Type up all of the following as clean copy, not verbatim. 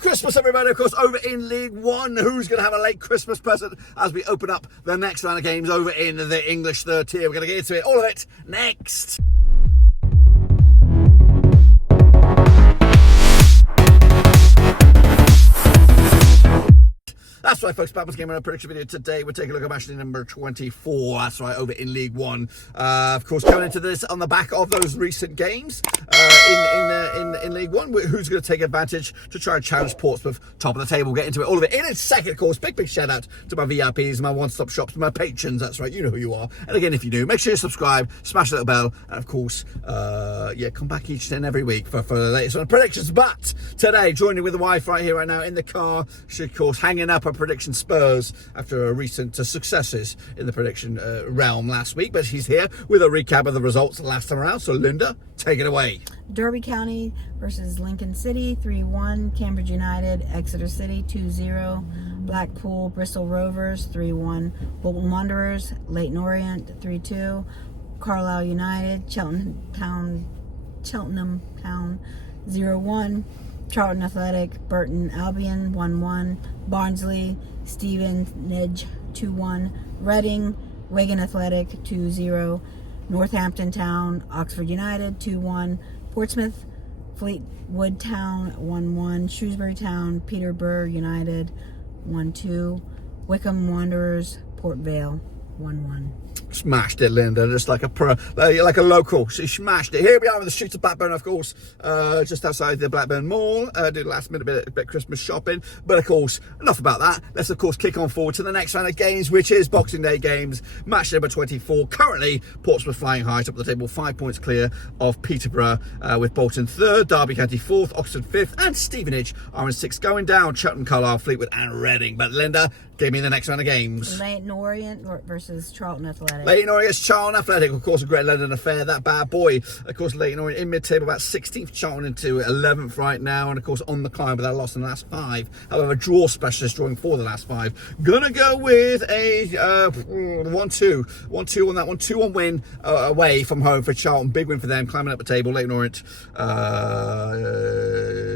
Christmas, everybody. Of course, over in League One, who's going to have a late Christmas present as we open up the next round of games over in the English third tier? We're going to get into it, all of it, next. That's right, folks. Batman's Game and prediction video today. We're taking a look at Matchday number 24. That's right, over in League One. Of course, coming into this on the back of those recent games in League One. Who's going to take advantage to try and challenge Portsmouth top of the table? Get into it, all of it in a second. Of course, big shout out to my VIPs, my one-stop shops, my patrons. That's right, you know who you are. And again, if you do, make sure you subscribe, smash the little bell, and of course, come back each and every week for the latest on predictions. But today, joining with the wife right here, right now in the car, she of course hanging up her prediction Spurs after recent successes in the prediction realm last week. But she's here with a recap of the results last time around. So Linda, take it away. Derby County versus Lincoln City 3-1, Cambridge United, Exeter City 2-0, Blackpool, Bristol Rovers 3-1, Bolton Wanderers, Leyton Orient 3-2, Carlisle United, Cheltenham Town 0-1, Charlton Athletic, Burton Albion 1-1, Barnsley, Stevenage 2-1, Reading, Wigan Athletic 2-0, Northampton Town, Oxford United 2-1, Portsmouth, Fleetwood Town 1-1, Shrewsbury Town, Peterborough United 1-2, Wycombe Wanderers, Port Vale 1-1. Smashed it, Linda, just like a local. She smashed it. Here we are in the streets of Blackburn, of course, just outside the Blackburn Mall. Did last minute bit of Christmas shopping, but of course, enough about that. Let's of course kick on forward to the next round of games, which is Boxing Day games, match number 24. Currently, Portsmouth flying high top of the table, 5 points clear of Peterborough, with Bolton third, Derby County fourth, Oxford fifth, and Stevenage are in sixth. Going down, Cheltenham, Carlisle, Fleetwood, and Reading. But Linda, give me the next round of games. Leyton Orient versus Charlton Athletic. Leyton Orient, Charlton Athletic, of course, a great London affair, that bad boy. Of course, Leyton Orient in mid-table, about 16th, Charlton into 11th right now, and of course on the climb without a loss in the last 5. However, draw specialist drawing for the last 5. Gonna go with a 1-2 on that one. 2-1 win away from home for Charlton. Big win for them, climbing up the table. Leyton Orient,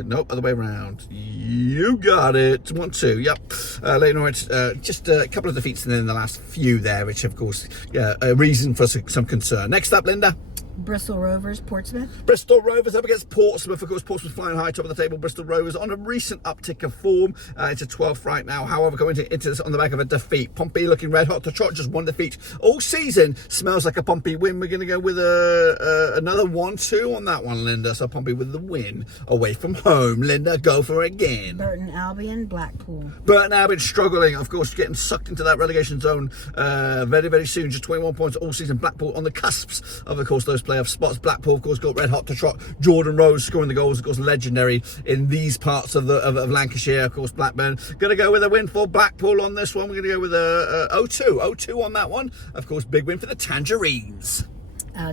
nope, other way around. You got it. 1-2, yep. Leyton Orient, just a couple of defeats in the last few there, which of course, a reason for some concern. Next up, Linda. Bristol Rovers, Portsmouth. Bristol Rovers up against Portsmouth. Of course, Portsmouth flying high top of the table. Bristol Rovers on a recent uptick of form into 12th right now. However, going into this on the back of a defeat. Pompey looking red hot to trot. Just one defeat all season. Smells like a Pompey win. We're going to go with another 1-2 on that one, Linda. So Pompey with the win away from home. Linda, go for it again. Burton Albion, Blackpool. Burton Albion struggling, of course, getting sucked into that relegation zone very soon. Just 21 points all season. Blackpool on the cusps of course, those playoff spots. Blackpool, of course, got red hot to trot. Jordan Rose scoring the goals, of course, legendary in these parts of Lancashire. Of course, Blackburn going to go with a win for Blackpool on this one. We're going to go with a 0-2 on that one. Of course, big win for the Tangerines.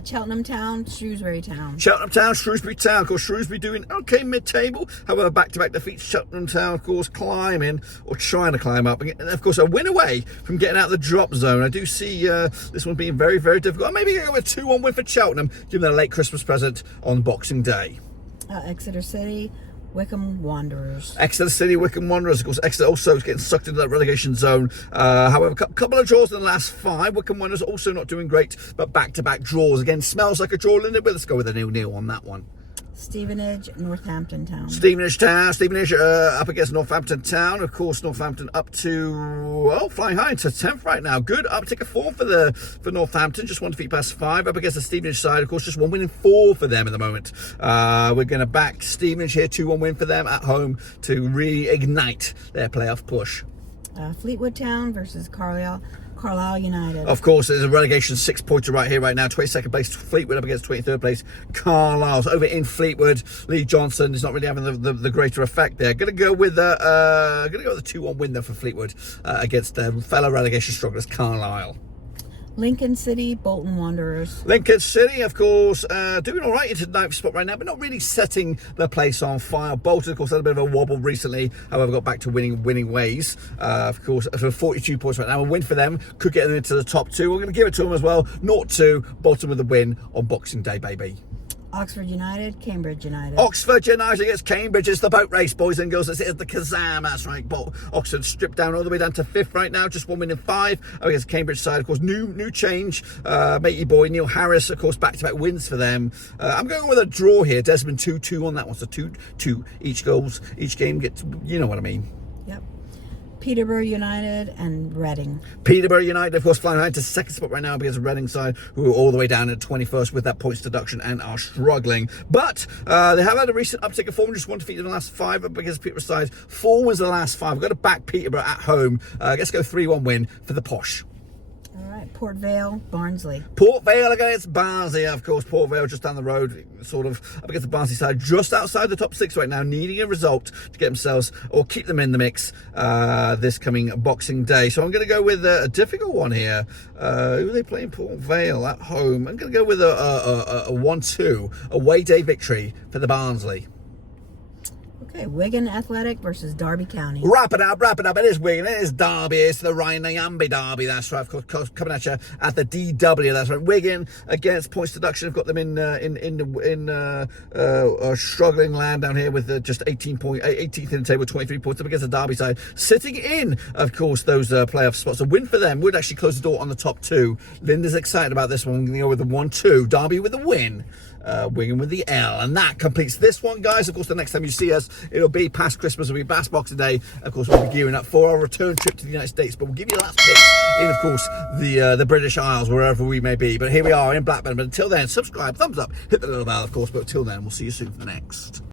Cheltenham Town, Shrewsbury Town. Cheltenham Town, Shrewsbury Town. Of course, Shrewsbury doing okay mid-table. However, back-to-back defeats. Cheltenham Town, of course, climbing or trying to climb up. And of course, a win away from getting out of the drop zone. I do see this one being very difficult. Maybe go with a 2-1 win for Cheltenham, giving them a late Christmas present on Boxing Day. Exeter City, Wycombe Wanderers. Exeter City, Wycombe Wanderers. Of course, Exeter also getting sucked into that relegation zone. However, a couple of draws in the last 5. Wycombe Wanderers also not doing great, but back-to-back draws. Again, smells like a draw, Linda. Let's go with a 0-0 on that one. Stevenage, Northampton Town. Stevenage up against Northampton Town. Of course, Northampton up to, flying high into 10th right now. Good uptick of 4 for Northampton. Just 1 defeat past 5 up against the Stevenage side. Of course, just 1 win in 4 for them at the moment. We're going to back Stevenage here. 2-1 win for them at home to reignite their playoff push. Fleetwood Town versus Carlisle United. Of course, there's a relegation 6-pointer right here, right now. 22nd place Fleetwood up against 23rd place Carlisle. Over in Fleetwood, Lee Johnson is not really having the greater effect there. Going to go with the 2-1 win there for Fleetwood against fellow relegation strugglers Carlisle. Lincoln City, Bolton Wanderers. Lincoln City, of course, doing all right into the 9th spot right now, but not really setting the place on fire. Bolton, of course, had a bit of a wobble recently, however, got back to winning ways. Of course, for 42 points right now, a win for them could get them into the top 2. We're going to give it to them as well. 0-2, Bolton with a win on Boxing Day, baby. Oxford United, Cambridge United. Oxford United against Cambridge. It's the boat race, boys and girls. It's the Kazam. That's right. But Oxford stripped down all the way down to 5th right now. Just 1 win in 5 against Cambridge side. Of course, new change. Matey boy Neil Harris, of course, back-to-back wins for them. I'm going with a draw here. Desmond 2-2 on that one. So 2-2 each goals. Each game gets, you know what I mean. Yep. Peterborough United and Reading. Peterborough United, of course, flying high to 2nd spot right now because of Reading side, who are all the way down at 21st with that points deduction and are struggling. But they have had a recent uptick of form, just 1 defeat in the last 5 up against Peterborough side. 4 wins in the last 5. We've got to back Peterborough at home. Let's go 3-1 win for the Posh. All right, Port Vale, Barnsley. Port Vale against Barnsley, of course. Port Vale just down the road, sort of up against the Barnsley side, just outside the top 6 right now, needing a result to get themselves or keep them in the mix this coming Boxing Day. So I'm going to go with a difficult one here. Who are they playing? Port Vale at home. I'm going to go with a 1-2 away day victory for the Barnsley. Okay, Wigan Athletic versus Derby County. Wrap it up. It is Wigan, it is Derby, it's the Ryan Nyambe Derby, that's right, of course, coming at you at the DW, that's right. Wigan against points deduction, I've got them in struggling land down here with just 18th in the table, 23 points up against the Derby side, sitting in, of course, those playoff spots. A win for them would actually close the door on the top 2. Linda's excited about this one. I'm going to go with the 1-2, Derby with the win. Wigan with the L, and that completes this one, guys. Of course, the next time you see us, it'll be past Christmas, it'll be past Boxing Day. Of course, we'll be gearing up for our return trip to the United States, but we'll give you the last picks in, of course, the British Isles, wherever we may be. But here we are in Blackburn. But until then, subscribe, thumbs up, hit the little bell, of course. But until then, we'll see you soon for the next.